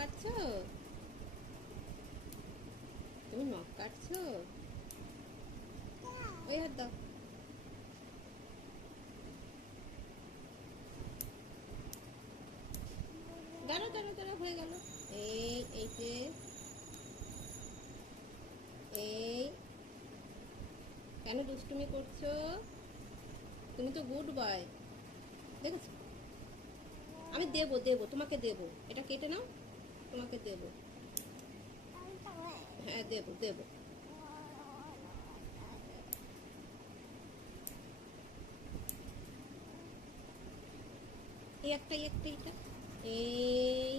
কাটছো? তুমি নখ কাটছো? ওই হাত দাও। দাঁড়াও দাঁড়াও দাঁড়াও, হয়ে গেল। এইতে এই, কেন দুষ্টুমি করছো? তুমি তো গুড বয়, দেখেছো? আমি দেবো দেবো, তোমাকে দেবো, এটা কেটে নাও, তোমাকে দেবো। হ্যাঁ দেবো দেবো। এই একটা, এই একটা, এটা এই